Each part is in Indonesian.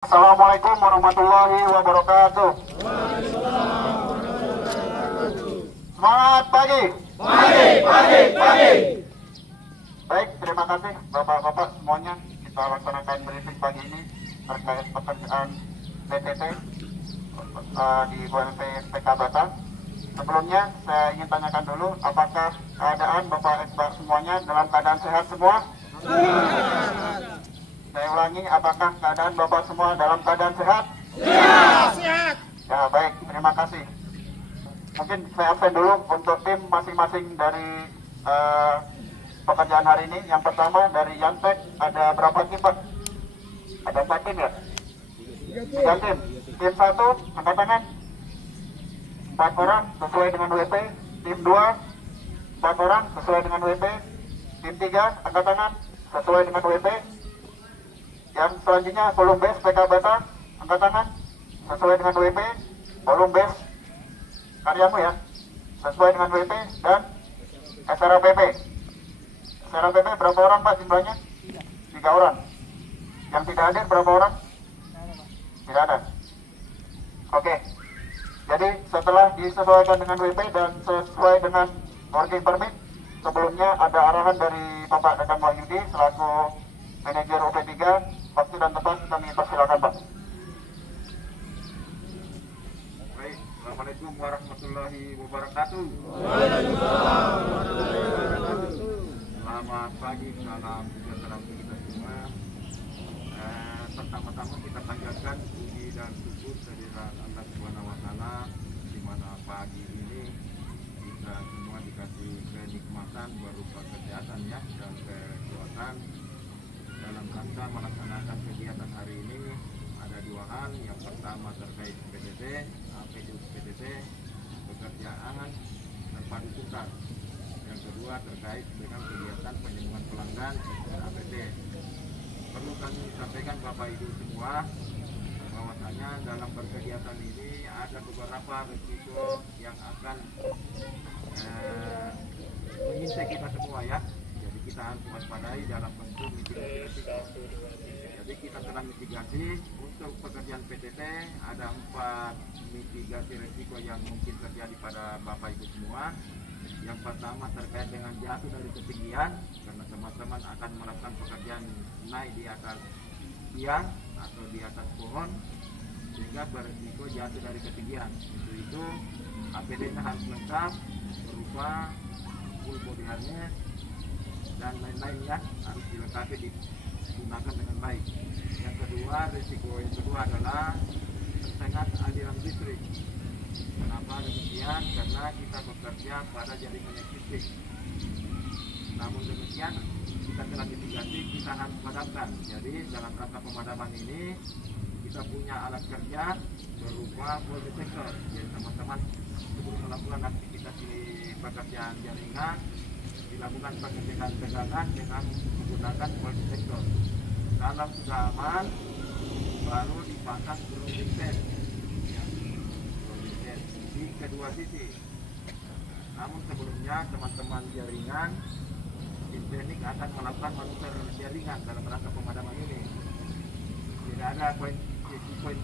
Assalamualaikum warahmatullahi wabarakatuh. Semangat pagi. Pagi. Baik, terima kasih Bapak-Bapak semuanya. Kita laksanakan briefing pagi ini terkait pekerjaan PTT di BUMP SPK Batam. Sebelumnya saya ingin tanyakan dulu, apakah keadaan Bapak Ekbar semuanya dalam keadaan sehat semua? Saya ulangi, apakah keadaan Bapak semua dalam keadaan sehat? Sehat. Ya, baik, terima kasih. Mungkin saya absen dulu untuk tim masing-masing dari pekerjaan hari ini. Yang pertama dari Yantek, ada berapa tim, Pak? Ada 4 tim ya? 3 tim. Tim 1, angkat tangan. 4 orang sesuai dengan WP. Tim 2, 4 orang sesuai dengan WP. Tim 3, angkat tangan sesuai dengan WP. Yang selanjutnya volume base PK Batam, angkat tangan sesuai dengan WP. Volume base karyamu ya, sesuai dengan WP. Dan SRAPP. SRAPP berapa orang Pak jumlahnya? 3 orang. Yang tidak hadir berapa orang? Tidak ada. Oke. Jadi setelah disesuaikan dengan WP dan sesuai dengan working permit, sebelumnya ada arahan dari Bapak Dadang Wahyudi selaku manajer UP3. Waktu dan tempat kami persilakan, Pak. Baik, Assalamualaikum warahmatullahi wabarakatuh. Selamat pagi, salam sejahtera untuk kita semua. Pertama-tama kita panjatkan puji dan syukur kehadirat Allah Subhanahu wa Ta'ala, di mana pagi ini kita semua dikasih kenikmatan berupa kesehatan ya dan kekuatan. Dalam rangka melaksanakan kegiatan hari ini ada 2 hal. Yang pertama terkait PTT, PTT, pekerjaan terpadu tuntas. Yang kedua terkait dengan kegiatan penyembuhan pelanggan APD. Perlu kami sampaikan Bapak Ibu semua bahwasanya dalam berkegiatan ini ada beberapa risiko yang akan mengintai kita semua ya. Jadi kita harus waspadai dalam bentuk mitigasi risiko. Jadi kita telah mitigasi untuk pekerjaan PTT, ada 4 mitigasi risiko yang mungkin terjadi pada Bapak Ibu semua. Yang pertama terkait dengan jatuh dari ketinggian, karena teman-teman akan melakukan pekerjaan naik di atas tiang atau di atas pohon sehingga berisiko jatuh dari ketinggian. Untuk itu APD-nya harus lengkap berupa full body harness dan lain-lainnya harus dilengkapi, digunakan dengan baik. Yang kedua, risiko yang kedua adalah tersengat aliran listrik. Kenapa demikian? Karena kita bekerja pada jaringan existing. Namun demikian kita telah mitigasi, kita harus padamkan. Jadi dalam rangka pemadaman ini kita punya alat kerja berupa full detector. Jadi teman-teman sebelum melakukan aktivitas di pekerjaan jaringan dilakukan pengejaran pegangan dengan menggunakan full detector. Kalau sudah aman, baru dipasang grounding test di kedua sisi. Namun sebelumnya teman-teman jaringan tim teknik akan melakukan manuver jaringan dalam rangka pemadaman ini. Tidak ada poin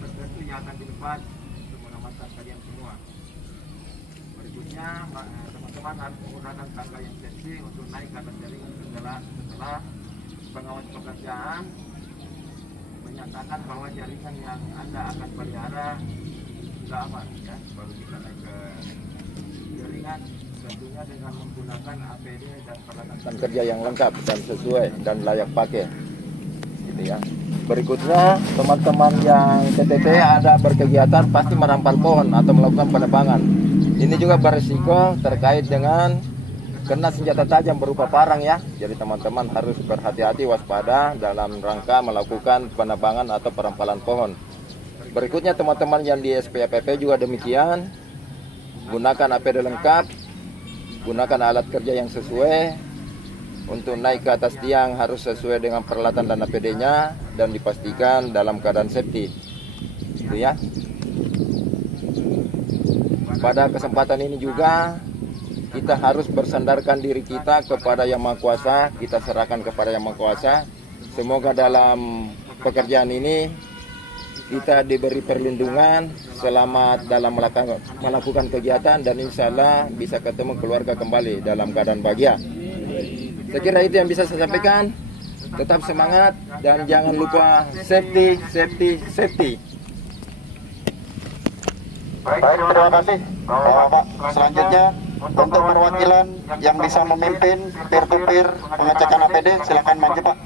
tertentu yang akan dilepas untuk mengamankan kalian semua. Berikutnya teman-teman harus menggunakan tangga yang safety untuk naik ke atas jaringan setelah pengawas pekerjaan menyatakan bahwa jaringan yang Anda akan pelihara sudah aman ya, baru kita naik ke jaringan, tentunya dengan menggunakan APD dan peralatan kerja yang lengkap dan sesuai dan layak pakai gitu ya. Berikutnya teman-teman yang PTT ada berkegiatan pasti merampal pohon atau melakukan penebangan. Ini juga berisiko terkait dengan kena senjata tajam berupa parang ya. Jadi teman-teman harus berhati-hati, waspada dalam rangka melakukan penebangan atau perampalan pohon. Berikutnya teman-teman yang di SPAPP juga demikian. Gunakan APD lengkap, gunakan alat kerja yang sesuai. Untuk naik ke atas tiang harus sesuai dengan peralatan dan APD-nya dan dipastikan dalam keadaan safety. Gitu ya. Pada kesempatan ini juga kita harus bersandarkan diri kita kepada Yang Maha Kuasa, kita serahkan kepada Yang Maha Kuasa. Semoga dalam pekerjaan ini kita diberi perlindungan, selamat dalam melakukan kegiatan, dan insya Allah bisa ketemu keluarga kembali dalam keadaan bahagia. Saya kira itu yang bisa saya sampaikan. Tetap semangat dan jangan lupa safety, safety, safety. Baik, terima kasih Pak. Selanjutnya untuk perwakilan yang bisa memimpin peer-to-peer pengecekan APD, silakan maju Pak.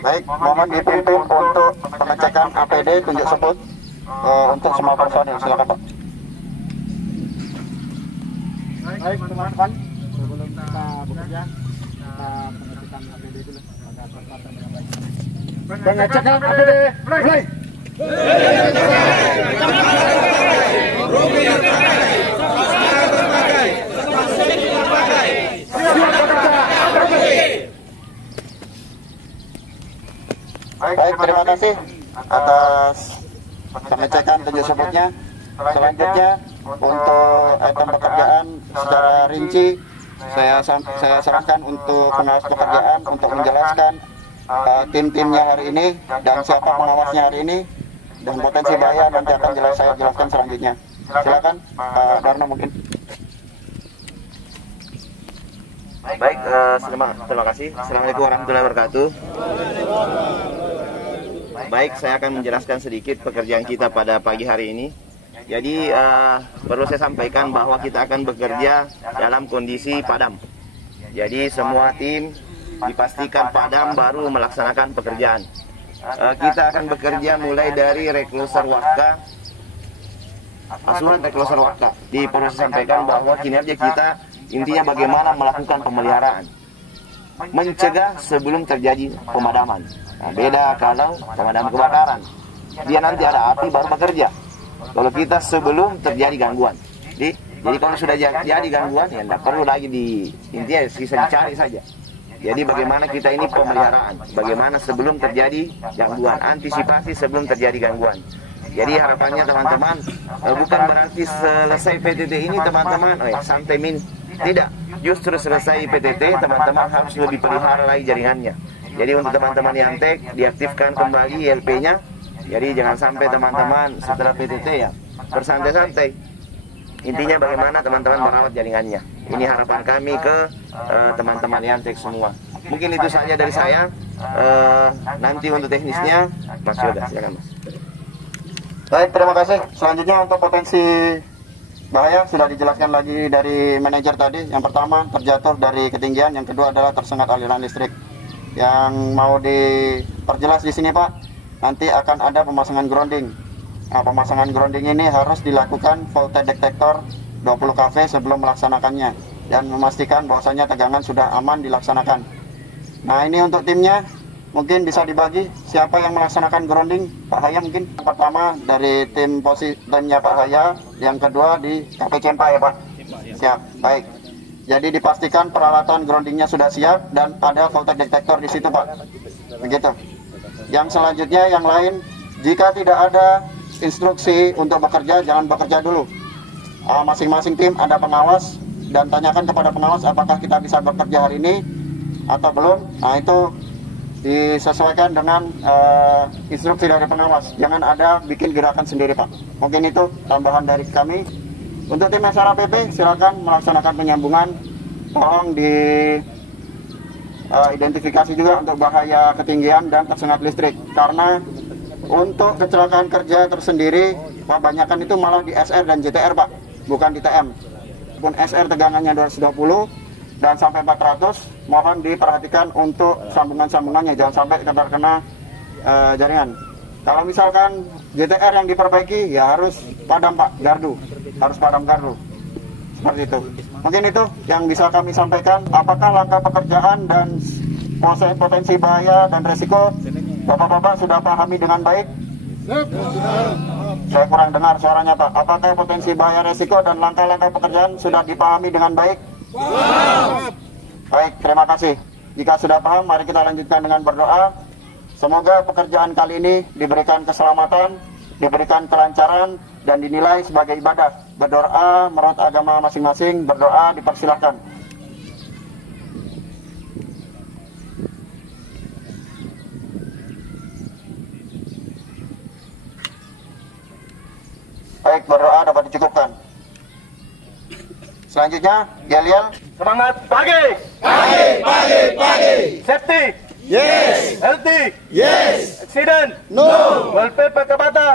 Baik, mohon dipimpin untuk pengecekan APD, tunjuk sebut untuk semua personil, silakan Pak. Baik teman-teman, sebelum kita bekerja, kita pengecekan APD dulu pada persyaratan dengan baik. Pengecekan APD, mulai. Baik, terima kasih atas pengecekan tunjuk sebutnya. Selanjutnya untuk item pekerjaan secara rinci saya sarankan untuk pengawas pekerjaan untuk menjelaskan tim-timnya hari ini dan siapa pengawasnya hari ini dan potensi bahaya nanti akan saya jelaskan selanjutnya. Silakan Pak Darno mungkin. Baik, terima kasih. Assalamualaikum warahmatullahi wabarakatuh. Baik, saya akan menjelaskan sedikit pekerjaan kita pada pagi hari ini. Jadi perlu saya sampaikan bahwa kita akan bekerja dalam kondisi padam. Jadi semua tim dipastikan padam baru melaksanakan pekerjaan. Kita akan bekerja mulai dari rekloser Waka, asuhan rekloser Waka. Perlu saya sampaikan bahwa kinerja kita intinya bagaimana melakukan pemeliharaan, mencegah sebelum terjadi pemadaman. Nah, beda kalau pemadam kebakaran, dia nanti ada api baru bekerja. Kalau kita sebelum terjadi gangguan, jadi kalau sudah jadi gangguan ya tidak perlu lagi intinya bisa dicari saja. Jadi bagaimana kita ini pemeliharaan, bagaimana sebelum terjadi gangguan, antisipasi sebelum terjadi gangguan. Jadi harapannya teman-teman bukan berarti selesai PTT ini teman-teman santai tidak, justru selesai PTT teman-teman harus lebih pelihara lagi jaringannya. Jadi untuk teman-teman yang tag diaktifkan kembali ILP-nya. Jadi jangan sampai teman-teman setelah PTT ya bersantai-santai. Intinya bagaimana teman-teman merawat jaringannya. Ini harapan kami ke teman-teman yang tag semua. Mungkin itu saja dari saya. Nanti untuk teknisnya Mas Yoda, silakan Mas. Baik, terima kasih. Selanjutnya untuk potensi bahaya sudah dijelaskan lagi dari manajer tadi. Yang pertama terjatuh dari ketinggian, yang kedua adalah tersengat aliran listrik. Yang mau diperjelas di sini Pak, nanti akan ada pemasangan grounding. Nah, pemasangan grounding ini harus dilakukan voltage detector 20 kV sebelum melaksanakannya dan memastikan bahwasanya tegangan sudah aman dilaksanakan. Nah, ini untuk timnya mungkin bisa dibagi siapa yang melaksanakan grounding. Pak Haya mungkin pertama dari timnya Pak Haya, yang kedua di KP Cempa ya Pak. Siap, baik. Jadi dipastikan peralatan groundingnya sudah siap dan ada voltage detector di situ Pak. Begitu. Yang selanjutnya yang lain, jika tidak ada instruksi untuk bekerja, jangan bekerja dulu. Masing-masing tim ada pengawas dan tanyakan kepada pengawas apakah kita bisa bekerja hari ini atau belum. Nah itu disesuaikan dengan instruksi dari pengawas. Jangan ada bikin gerakan sendiri Pak. Mungkin itu tambahan dari kami. Untuk tim SRA PP silakan melaksanakan penyambungan. Tolong identifikasi juga untuk bahaya ketinggian dan tersengat listrik. Karena untuk kecelakaan kerja tersendiri kebanyakan itu malah di SR dan JTR Pak, bukan di TM. Pun SR tegangannya 220 dan sampai 400, mohon diperhatikan untuk sambungan-sambungannya, jangan sampai terkena jaringan. Kalau misalkan JTR yang diperbaiki ya harus padam Pak, gardu, harus padam gardu. Seperti itu. Mungkin itu yang bisa kami sampaikan. Apakah langkah pekerjaan dan potensi bahaya dan resiko Bapak-bapak sudah pahami dengan baik? Saya kurang dengar suaranya Pak. Apakah potensi bahaya resiko dan langkah-langkah pekerjaan sudah dipahami dengan baik? Baik, terima kasih. Jika sudah paham, mari kita lanjutkan dengan berdoa. Semoga pekerjaan kali ini diberikan keselamatan, diberikan kelancaran, dan dinilai sebagai ibadah. Berdoa menurut agama masing-masing, berdoa dipersilahkan. Baik, berdoa dapat dicukupkan. Selanjutnya, yel-yel. Semangat pagi. Safety. Yes. Healthy. Yes. Accident. No. Wallpaper ke mata.